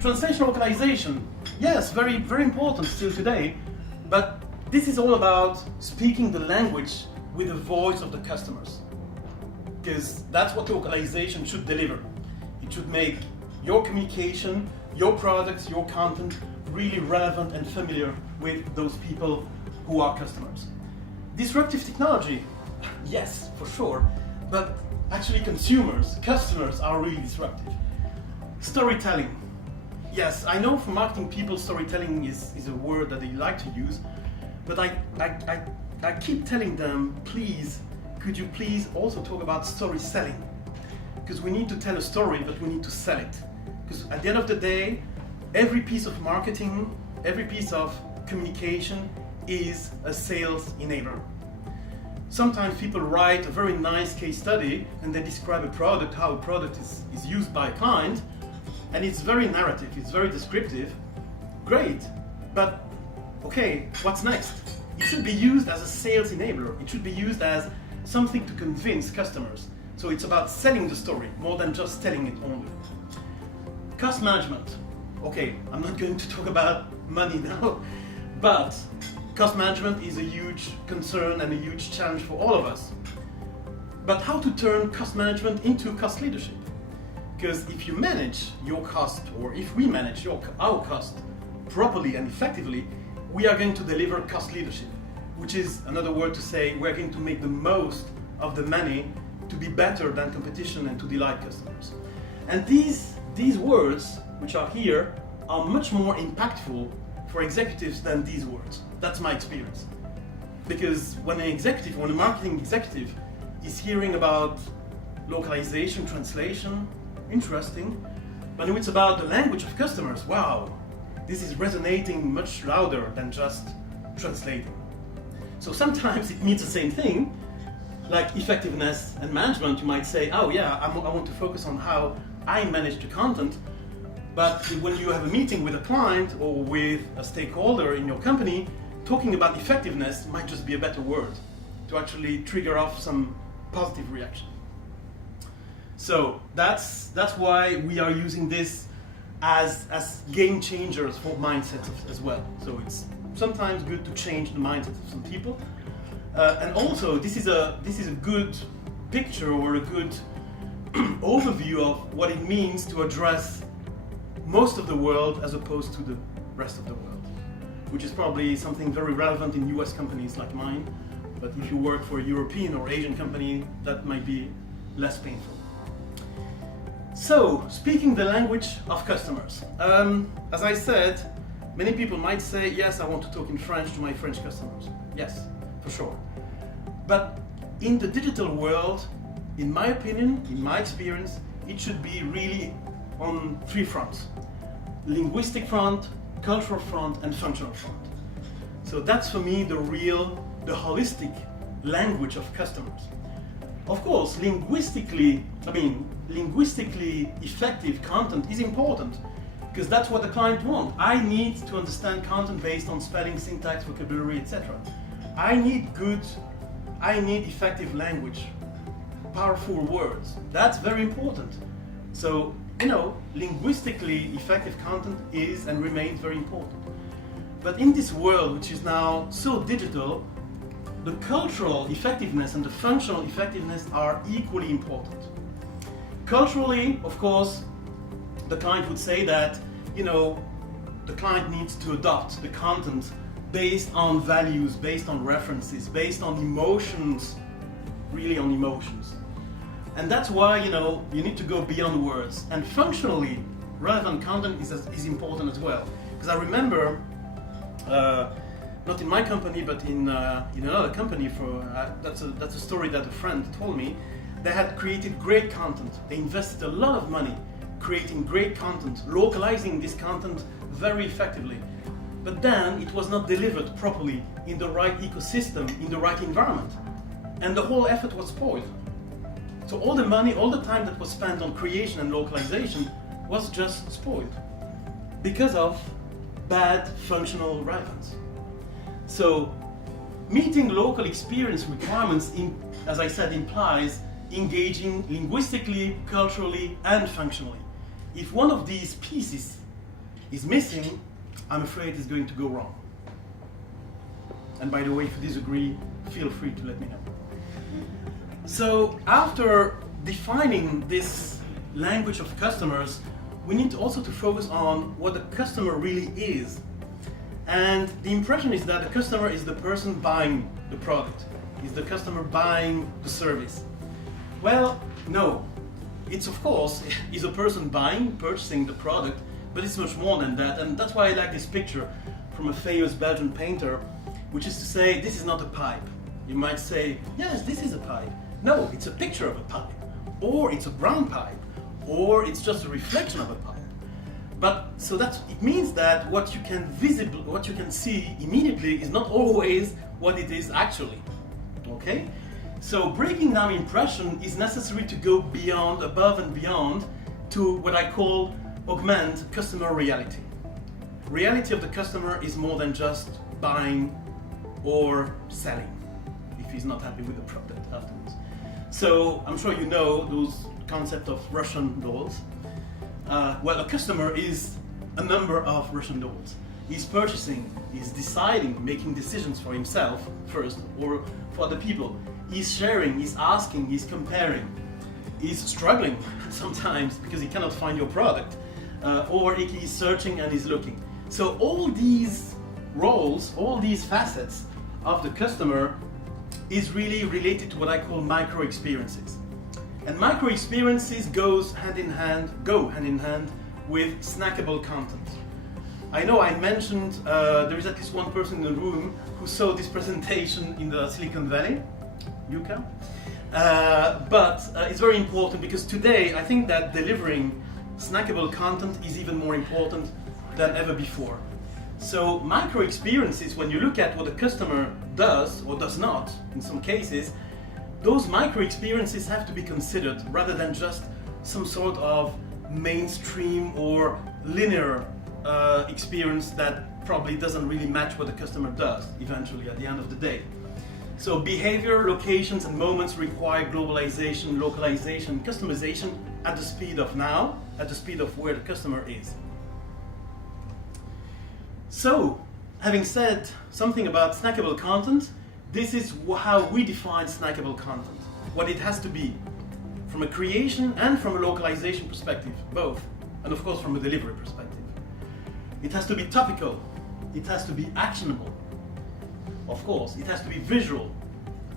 Translation localization, yes, very, very important still today, but this is all about speaking the language with the voice of the customers. Because that's what localization should deliver. It should make your communication, your products, your content really relevant and familiar with those people who are customers. Disruptive technology, yes, for sure, but actually consumers, customers are really disruptive. Storytelling. Yes, I know for marketing people storytelling is a word that they like to use, but I keep telling them, please, could you please also talk about story selling? Because we need to tell a story, but we need to sell it. Because at the end of the day, every piece of marketing, every piece of communication is a sales enabler. Sometimes people write a very nice case study and they describe a product, how a product is used by a client, and it's very narrative, it's very descriptive. Great, but okay, what's next? It should be used as a sales enabler. It should be used as something to convince customers. So it's about selling the story more than just telling it only. Cost management. Okay, I'm not going to talk about money now, but cost management is a huge concern and a huge challenge for all of us. But how to turn cost management into cost leadership? Because if you manage your cost, or if we manage our cost properly and effectively, we are going to deliver cost leadership, which is another word to say we're going to make the most of the money to be better than competition and to delight customers. And these words, which are here, are much more impactful for executives than these words. That's my experience. Because when a marketing executive is hearing about localization, translation, interesting, but when it's about the language of customers, wow, this is resonating much louder than just translating. So sometimes it means the same thing, like effectiveness and management. You might say, oh yeah, I want to focus on how I manage the content, but when you have a meeting with a client or with a stakeholder in your company, talking about effectiveness might just be a better word to actually trigger off some positive reaction. So that's why we are using this as game changers for mindsets as well. So it's sometimes good to change the mindset of some people, and also this is a good picture or a good overview of what it means to address most of the world as opposed to the rest of the world, which is probably something very relevant in US companies like mine, but if you work for a European or Asian company, that might be less painful. So, speaking the language of customers. As I said, many people might say, yes, I want to talk in French to my French customers. Yes, for sure. But in the digital world, in my opinion, in my experience, it should be really on three fronts: linguistic front, cultural front, and functional front. So that's for me the holistic language of customers. Of course, linguistically effective content is important because that's what the client wants. I need to understand content based on spelling, syntax, vocabulary, etc. I need effective language, powerful words. That's very important. So, linguistically effective content is and remains very important. But in this world, which is now so digital, the cultural effectiveness and the functional effectiveness are equally important. Culturally, of course, the client would say that, the client needs to adopt the content based on values, based on references, based on emotions, really on emotions. And that's why, you need to go beyond words. And functionally relevant content is important as well. Because I remember, not in my company, but in another company, that's a story that a friend told me. They had created great content. They invested a lot of money creating great content, localizing this content very effectively. But then it was not delivered properly in the right ecosystem, in the right environment. And the whole effort was spoiled. So all the money, all the time that was spent on creation and localization was just spoiled because of bad functional relevance. So meeting local experience requirements, as I said, implies engaging linguistically, culturally, and functionally. If one of these pieces is missing, I'm afraid it's going to go wrong. And by the way, if you disagree, feel free to let me know. So after defining this language of customers, we need also to focus on what the customer really is. And the impression is that the customer is the person buying the product, is the customer buying the service. Well, no. It's of course is a person buying, purchasing the product, but it's much more than that. And that's why I like this picture from a famous Belgian painter, which is to say, this is not a pipe. You might say, yes, this is a pipe. No, it's a picture of a pipe, or it's a brown pipe, or it's just a reflection of a pipe. But so it means that what you can see immediately is not always what it is actually. Okay? So breaking down impression is necessary to go beyond, above and beyond, to what I call augment customer reality. Reality of the customer is more than just buying or selling, if he's not happy with the product afterwards. So I'm sure you know those concept of Russian dolls. Well, a customer is a number of Russian dolls. He's purchasing, he's deciding, making decisions for himself first, or for other people. He's sharing, he's asking, he's comparing. He's struggling sometimes because he cannot find your product, or he's searching and he's looking. So all these roles, all these facets of the customer is really related to what I call micro experiences. And micro experiences go hand in hand with snackable content. I know I mentioned there is at least one person in the room who saw this presentation in the Silicon Valley, Yuka. But it's very important because today I think that delivering snackable content is even more important than ever before. So micro experiences, when you look at what a customer does or does not, in some cases, those micro experiences have to be considered rather than just some sort of mainstream or linear experience that probably doesn't really match what the customer does eventually at the end of the day. So behavior, locations and moments require globalization, localization, customization at the speed of now, at the speed of where the customer is. So, having said something about snackable content, this is how we define snackable content. What it has to be, from a creation and from a localization perspective, both, and of course from a delivery perspective. It has to be topical, it has to be actionable. Of course, it has to be visual,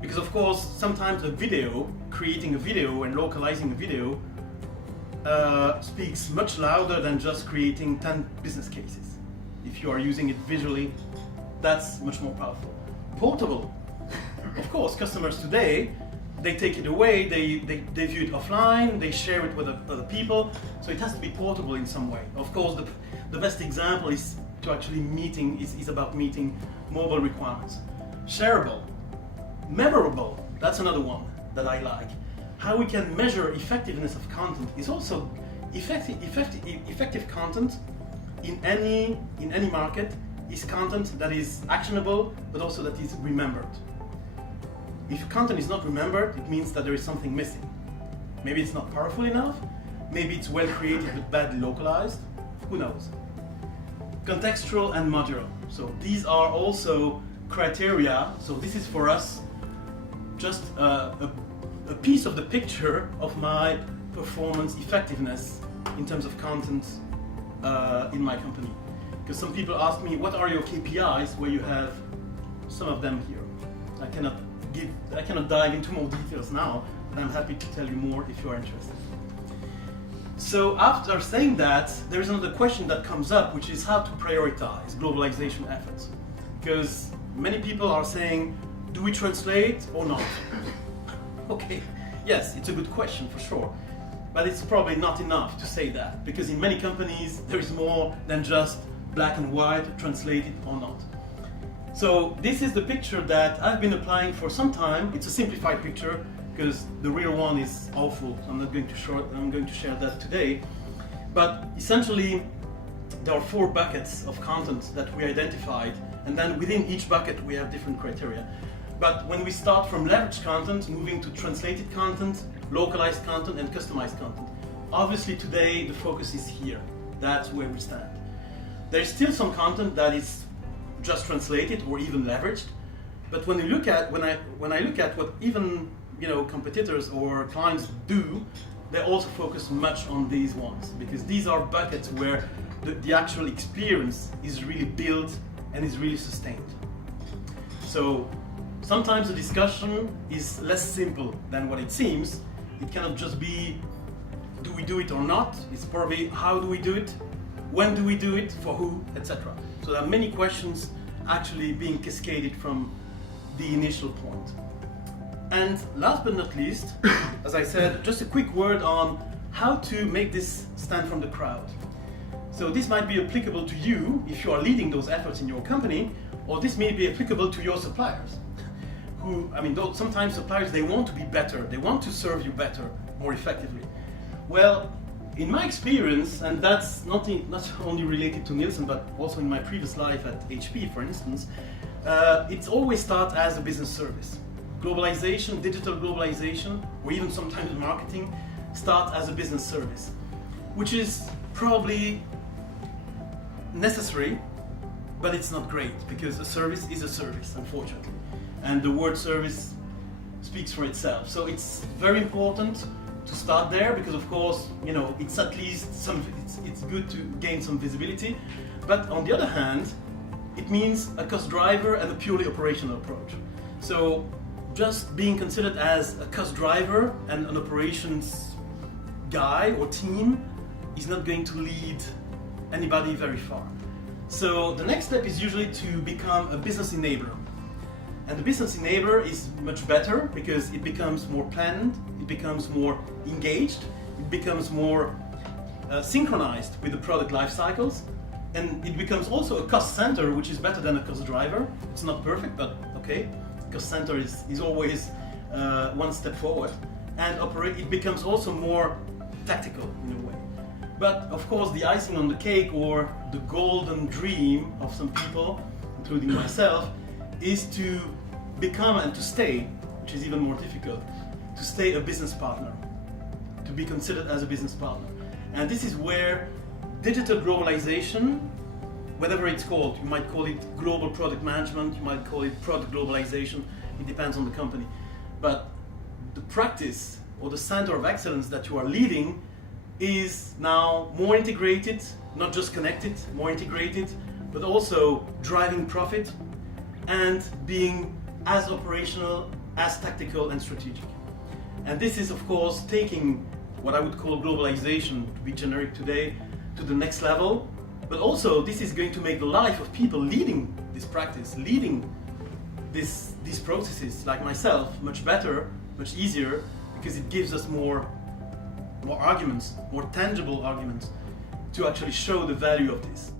because of course sometimes a video, creating a video and localizing a video speaks much louder than just creating 10 business cases. If you are using it visually, that's much more powerful. Portable. Of course, customers today, they take it away, they view it offline, they share it with other people, so it has to be portable in some way. Of course, the best example is to actually is about meeting mobile requirements. Shareable. Memorable, that's another one that I like. How we can measure effectiveness of content is also effective content in any market is content that is actionable, but also that is remembered. If content is not remembered, it means that there is something missing. Maybe it's not powerful enough, maybe it's well created but badly localized, who knows. Contextual and modular. So these are also criteria, so this is for us just a piece of the picture of my performance effectiveness in terms of content in my company. Because some people ask me, what are your KPIs, where you have some of them here. I cannot dive into more details now, but I'm happy to tell you more if you are interested. So after saying that, there is another question that comes up, which is how to prioritize globalization efforts. Because many people are saying, do we translate or not? Okay, yes, it's a good question for sure. But it's probably not enough to say that, because in many companies there is more than just black and white, translated or not. So this is the picture that I've been applying for some time. It's a simplified picture because the real one is awful. I'm going to share that today. But essentially there are 4 buckets of content that we identified, and then within each bucket we have different criteria. But when we start from leveraged content, moving to translated content, localized content and customized content. Obviously today the focus is here. That's where we stand. there's still some content that is just translated or even leveraged. But when I look at what even competitors or clients do, they also focus much on these ones, because these are buckets where the actual experience is really built and is really sustained. So sometimes the discussion is less simple than what it seems. It cannot just be, do we do it or not? It's probably, how do we do it? When do we do it? For who? Etc. So there are many questions actually being cascaded from the initial point. And last but not least, as I said, just a quick word on how to make this stand from the crowd. So this might be applicable to you if you are leading those efforts in your company, or this may be applicable to your suppliers. Sometimes suppliers, they want to be better, they want to serve you better, more effectively. Well, in my experience, and that's not only related to Nielsen, but also in my previous life at HP, for instance, it's always start as a business service. Globalization, digital globalization, or even sometimes marketing, start as a business service, which is probably necessary, but it's not great, because a service is a service, unfortunately. And the word service speaks for itself. So it's very important to start there, because of course, it's at least it's good to gain some visibility. But on the other hand, it means a cost driver and a purely operational approach. So just being considered as a cost driver and an operations guy or team is not going to lead anybody very far. So the next step is usually to become a business enabler. And the business enabler is much better because it becomes more planned, it becomes more engaged, it becomes more synchronized with the product life cycles, and it becomes also a cost center, which is better than a cost driver. It's not perfect, but okay. Cost center is always one step forward, and it becomes also more tactical in a way. But of course, the icing on the cake, or the golden dream of some people, including myself, is to become and to stay, which is even more difficult, to stay a business partner, to be considered as a business partner. And this is where digital globalization, whatever it's called, you might call it global product management, you might call it product globalization, it depends on the company. But the practice or the center of excellence that you are leading is now more integrated, not just connected, more integrated, but also driving profit and being as operational, as tactical and strategic. And this is, of course, taking what I would call globalization, to be generic today, to the next level. But also, this is going to make the life of people leading this practice, leading these processes, like myself, much better, much easier, because it gives us more arguments, more tangible arguments, to actually show the value of this.